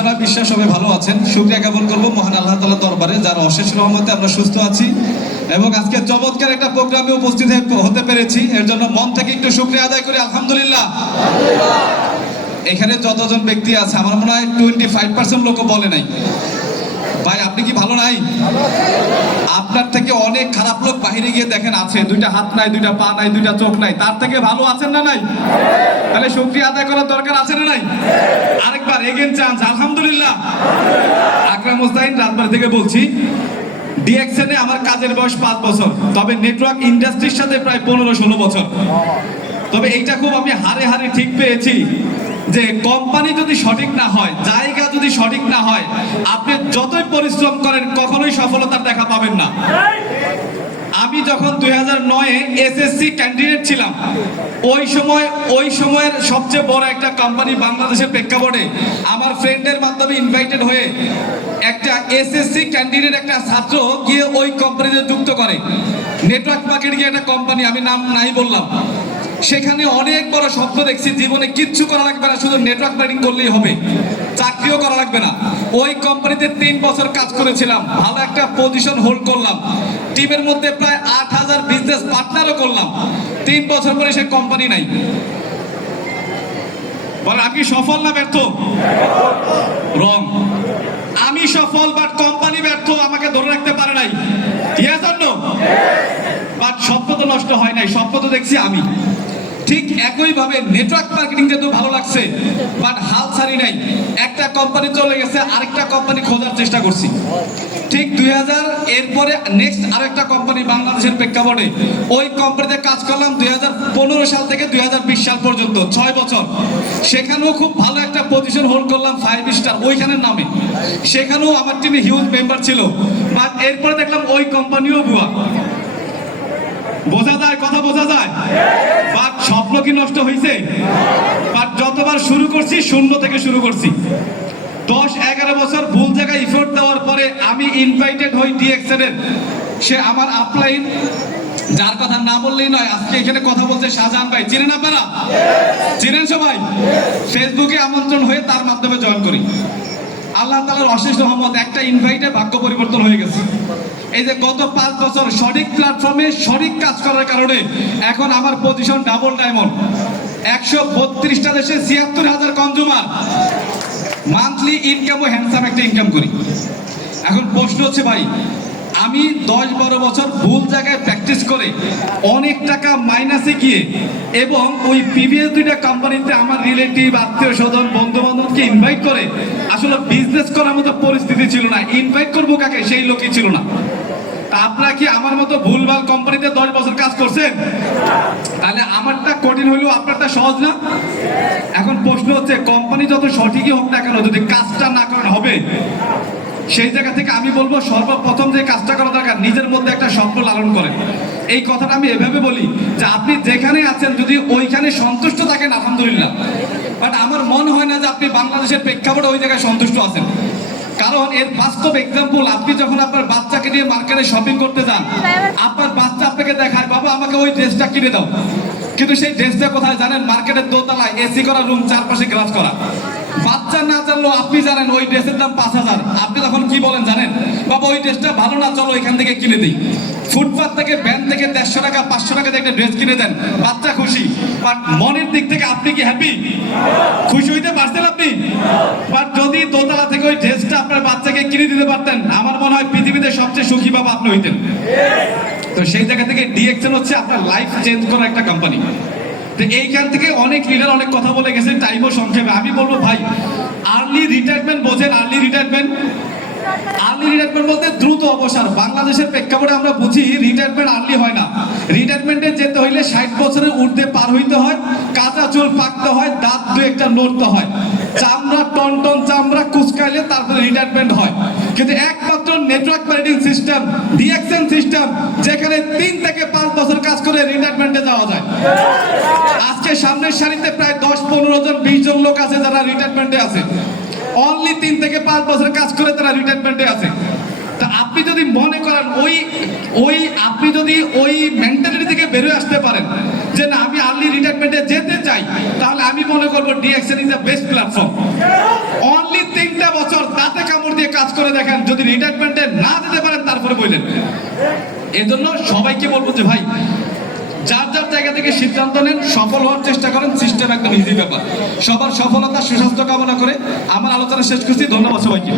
আশারা বিশ্বাস সবাই ভালো আছেন। শুকরিয়া জ্ঞাপন করবো মহান আল্লাহ তাআলার দরবারে, যার অশেষ রহমতে আমরা সুস্থ আছি এবং আজকে চমৎকার একটা প্রোগ্রামে উপস্থিত হতে পেরেছি। এর জন্য মন থেকে একটু শুকরিয়া আদায় করি, আলহামদুলিল্লাহ। এখানে যতজন ব্যক্তি আছে আমার মনে হয় 25% লোকও বলে নাই ভাই আপনি কি ভালো নাই। আপনার থেকে অনেক খারাপ লোক বাইরে গিয়ে দেখেন আছে, দুইটা হাত নাই, দুইটা পা নাই, দুইটা চোখ নাই, তার থেকে ভালো আছেন না নাই? তাহলে শুকরিয়া আদায় করার দরকার আছে না নাই? আরেকবার এগেন চান্স, আলহামদুলিল্লাহ। আকরাম হোসাইন রাজবাড়ী থেকে বলছি। ডিএক্সএনে আমার কাজের বয়স 5 বছর, তবে নেটওয়ার্ক ইন্ডাস্ট্রির সাথে প্রায় 15-16 বছর। তবে এইটা খুব আমি হারে হারে ঠিক পেয়েছি যে কোম্পানি যদি সঠিক না হয়, জায়গা যদি সঠিক না হয়, আপনি যতই পরিশ্রম করেন কখনোই সফলতার দেখা পাবেন না। আমি যখন 2009-এ এসএসসি ক্যান্ডিডেট ছিলাম, ওই সময়ের সবচেয়ে বড় একটা কোম্পানি বাংলাদেশের প্রেক্ষাপটে আমার ফ্রেন্ডের মাধ্যমে ইনভাইটেড হয়ে একটা এসএসসি ক্যান্ডিডেট একটা ছাত্র গিয়ে ওই কোম্পানিতে যুক্ত করে। নেটওয়ার্ক মার্কেটিং একটা কোম্পানি, আমি নাম নাই বললাম। সেখানে অনেক বড় স্বপ্ন দেখছি, জীবনে কিচ্ছু করা লাগবে না, শুধু নেটওয়ার্ক মার্কেটিং করলেই হবে, চাকরিও করা লাগবে না। ওই কোম্পানিতে 3 বছর কাজ করেছিলাম, ভালো একটা পজিশন হোল্ড করলাম, টিমের মধ্যে প্রায় 8000 বিজনেস পার্টনারও করলাম। 3 বছর পরে সে কোম্পানি নাই। বলে আমি সফল না ব্যর্থ? রং। আমি সফল, বাট কোম্পানি ব্যর্থ, আমাকে ধরে রাখতে পারে নাই। Yes or no? বাট স্বপ্ন তো নষ্ট হয় নাই, স্বপ্ন তো দেখছি আমি। ঠিক একইভাবে নেটওয়ার্ক মার্কেটিংটা তো ভালো লাগছে, বাট হাল ছাড়ি নাই। একটা কোম্পানি চলে গেছে, আরেকটা কোম্পানি খোঁজার চেষ্টা করছি। ঠিক 2000 এরপরে নেক্সট আরেকটা কোম্পানি বাংলাদেশের প্রেক্ষাপটে, ওই কোম্পানিতে কাজ করলাম 2015 সাল থেকে 2020 সাল পর্যন্ত, 6 বছর। সেখানেও খুব ভালো একটা পজিশন হোল্ড করলাম, 5 স্টার ওইখানের নামে। সেখানেও আমার টিমে হিউজ মেম্বার ছিল, বাট এরপরে দেখলাম ওই কোম্পানিও ভুয়া। বোঝা যায়, কথা বোঝা যায়। বাট স্বপ্ন কি নষ্ট হয়েছে? বাট যতবার শুরু করছি শূন্য থেকে শুরু করছি। 10-11 বছর ভুল জায়গায় এফোর্ট দেওয়ার পরে আমি ইনভাইটেড হই ডিএক্সএন এর। সে আমার আপলাইন, যার কথা না বললেই নয়, আজকে এখানে কথা বলছে শাহজাহান ভাই, চিনেন আপনারা? চিনেন সবাই? ফেসবুকে আমন্ত্রণ হয়ে তার মাধ্যমে জয়েন করি। আল্লাহ তাআলার অশেষ রহমত, একটা ইনভাইটে ভাগ্য পরিবর্তন হয়ে গেছে। এই যে গত 5 বছর সঠিক প্ল্যাটফর্মে সঠিক কাজ করার কারণে এখন আমার পজিশন ডাবল ডায়মন্ড। 132টা দেশে 76,000 কনজিউমার, মান্থলি ইনকামও হ্যান্ডসাম একটা ইনকাম করি। এখন প্রশ্ন হচ্ছে ভাই, আমি 10-12 বছর ভুল জায়গায় প্র্যাকটিস করে অনেক টাকা মাইনাসে গিয়ে এবং ওই প্রিভিয়াস 2টা কোম্পানিতে আমার রিলেটিভ, আত্মীয় স্বজন, বন্ধু বান্ধবকে ইনভাইট করে আসলে বিজনেস করার মতো পরিস্থিতি ছিল না। ইনভাইট করবো কাকে, সেই লোকই ছিল না। তা আপনারা কি আমার মতো ভুলভাল কোম্পানিতে 10 বছর কাজ করছেন? তাহলে আমারটা কঠিন হইলেও আপনারটা সহজ না? এখন প্রশ্ন হচ্ছে, কোম্পানি যত সঠিকই হোক না কেন, যদি কাজটা না করেন হবে? সেই জায়গা থেকে আমি বলবো সর্বপ্রথম যে কাজটা করা দরকার, নিজের মধ্যে একটা স্বপ্ন লালন করেন। এই কথাটা আমি এভাবে বলি যে আপনি যেখানে আছেন যদি ওইখানে সন্তুষ্ট থাকেন আলহামদুলিল্লাহ, বাট আমার মনে হয় না যে আপনি বাংলাদেশের প্রেক্ষাপটে ওই জায়গায় সন্তুষ্ট আছেন। কারণ এর বাস্তব এক্সাম্পল, আপনি যখন আপনার বাচ্চাকে নিয়ে মার্কেটে শপিং করতে যান, আপনার বাচ্চা আপনাকে দেখায় বাবা আমাকে ওই ড্রেসটা কিনে দাও, কিন্তু সেই ড্রেসটা কোথায় জানেন? মার্কেটের দোতলায় এসি করা রুম, চারপাশে গ্লাস করা। বাচ্চা না জানলেও আপনি জানেন ওই ড্রেসের দাম 5,000। আপনি তখন কি বলেন জানেন? বাবা ওই ড্রেসটা ভালো না, চলো এখান থেকে কিনে দিই। ফুটপাথ থেকে, ব্যান্ড থেকে 150 টাকা 500 টাকা দিয়ে একটা ড্রেস কিনে দেন, বাচ্চা খুশি, বাট মনের দিক থেকে আপনি কি হ্যাপি? খুশি হইতে পারছেন আপনি? বাট যদি দোতলা থেকে ওই ড্রেসটা আপনার বাচ্চাকে কিনে দিতে পারতেন, আমার মনে হয় পৃথিবীতে সবচেয়ে সুখী বাবা আপনি হইতেন। তো সেই জায়গা থেকে ডিএক্সএন হচ্ছে আপনার লাইফ চেঞ্জ করা একটা কোম্পানি। তো এইখান থেকে অনেক লিডার অনেক কথা বলে গেছে, টাইমও সংক্ষেপে। আমি বলবো ভাই, আর্লি রিটায়ারমেন্ট বোঝেন? আর্লি রিটায়ারমেন্ট বলতে দ্রুত অবসর। বাংলাদেশের প্রেক্ষাপটে আমরা বুঝি রিটায়ারমেন্ট আর্লি হয় না। রিটায়ারমেন্টে যেতে হইলে 60 বছরের ঊর্ধ্বে পার হইতে হয়, কাঁচা চুল পাকতে হয়, দাঁত 2-1টা নড়তে হয়, চামড়া টন চামড়া কুচকাইলে তারপরে রিটায়ারমেন্ট হয়। কিন্তু একমাত্র network marketing system, DXN system, যেখানে 3 থেকে 5 বছর কাজ করে রিটায়ারমেন্টে যাওয়া যায়। আজকে সামনের সারিতে প্রায় 10-15 জন 20 জন লোক আছে যারা রিটায়ারমেন্টে আছে। অনলি 3 থেকে 5 বছর কাজ করে তারা রিটায়ারমেন্টে আছে। তা আপনি যদি মনে করেন আপনি যদি ওই মেন্টালিটি থেকে বেরিয়ে আসতে পারেন যে না আমি আর্লি রিটায়ারমেন্টে যেতে চাই, তাহলে আমি মনে করবো DXN is the best platform. Only 3টা কাজ করে দেখেন, যদি রিটায়ারমেন্টে না যেতে পারেন তারপরে বললেন। এজন্য সবাইকে বলবো যে ভাই, যার যার জায়গা থেকে সিদ্ধান্ত নেন, সফল হওয়ার চেষ্টা করেন, সিস্টেম একদম ইজি ব্যাপার। সবার সফলতা সুস্বাস্থ্য কামনা করে আমার আলোচনা শেষ করছি। ধন্যবাদ সবাইকে।